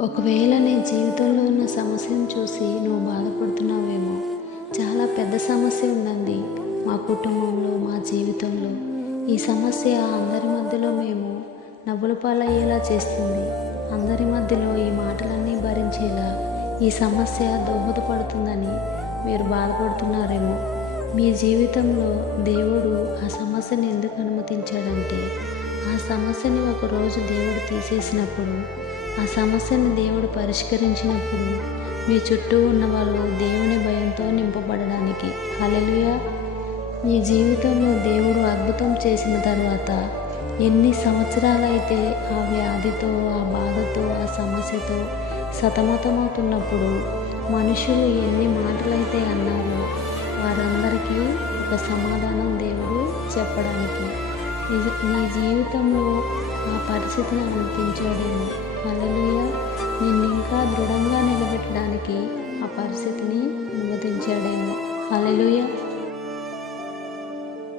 ఒకవేళ నీ జీవితంలో ఉన్న సమస్యను చూసి నువ్వు బాధపడుతున్నావేమో. చాలా పెద్ద సమస్య ఉందండి మా కుటుంబంలో, మా జీవితంలో. ఈ సమస్య అందరి మధ్యలో మేము నవ్వుల పాలయ్యేలా చేస్తుంది. అందరి మధ్యలో ఈ మాటలన్నీ భరించేలా ఈ సమస్య దోహదపడుతుందని మీరు బాధపడుతున్నారేమో. మీ జీవితంలో దేవుడు ఆ సమస్యని ఎందుకు అనుమతించాడంటే, ఆ సమస్యని ఒకరోజు దేవుడు తీసేసినప్పుడు, ఆ సమస్యని దేవుడు పరిష్కరించినప్పుడు మీ చుట్టూ ఉన్న వాళ్ళు దేవుని భయంతో నింపబడడానికి. హల్లెలూయా. నీ జీవితంలో దేవుడు అద్భుతం చేసిన తర్వాత ఎన్ని సంవత్సరాలైతే ఆ వ్యాధితో, ఆ బాధతో, ఆ సమస్యతో సతమతమవుతున్నప్పుడు మనుషులు ఎన్ని మాటలైతే అన్నారో వారందరికీ ఒక సమాధానం దేవుడు చెప్పడానికి నీ జీవితంలో ఆ పరిస్థితిని అనుమతించాడేమో. హల్లెలూయా. నిన్ను ఇంకా దృఢంగా నిలబెట్టడానికి ఆ పరిస్థితిని అనుమతించాడేమో. హల్లెలూయా.